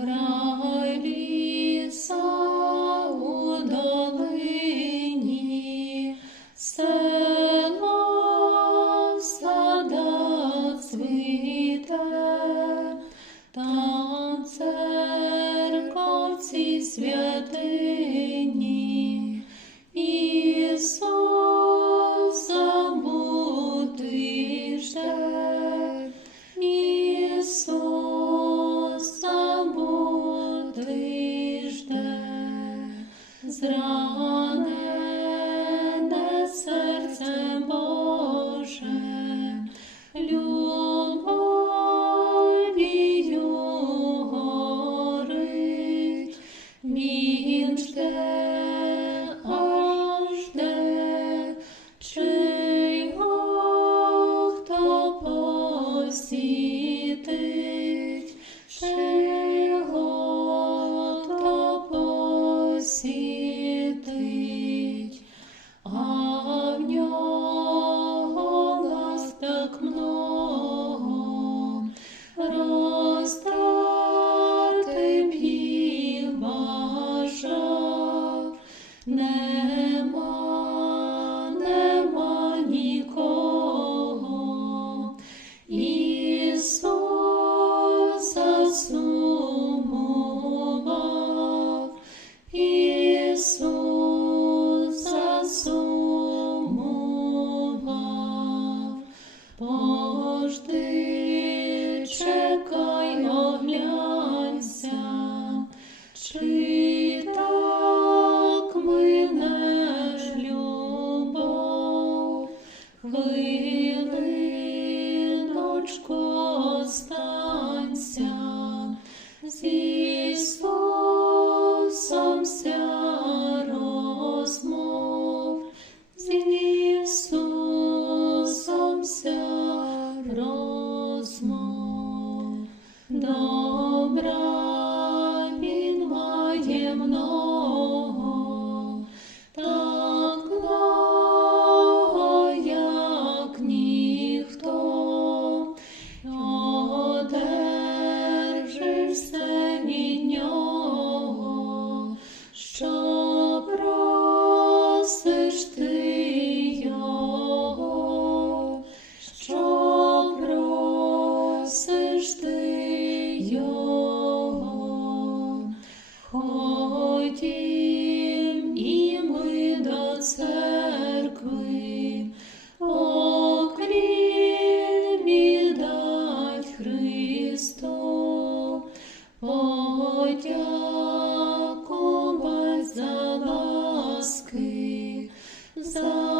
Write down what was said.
Край ліса у долині, село в садах цвіте, там церква в цій святині, Ісус забутий жде, Ісус забутий жде, зранене серце Боже, любов'ю горить, Він жде, аж жде, чи його хто посітить, чи його хто посітить, а в нього лас так много, роздати б їх бажав, нема нікого. Ісус засумував, Ісус засумував. Пожди, чекай, оглянься, чи так минеш любов, хвилиночку останься, з Ісусом ся розмов, з Ісусом ся розмов. Добра Він має много, так много, як ніхто, одержишся від нього, що просиш ти його, що просиш ти його. Ходім і ми до церкви, окрім віддать Христу, подякувати за ласки, за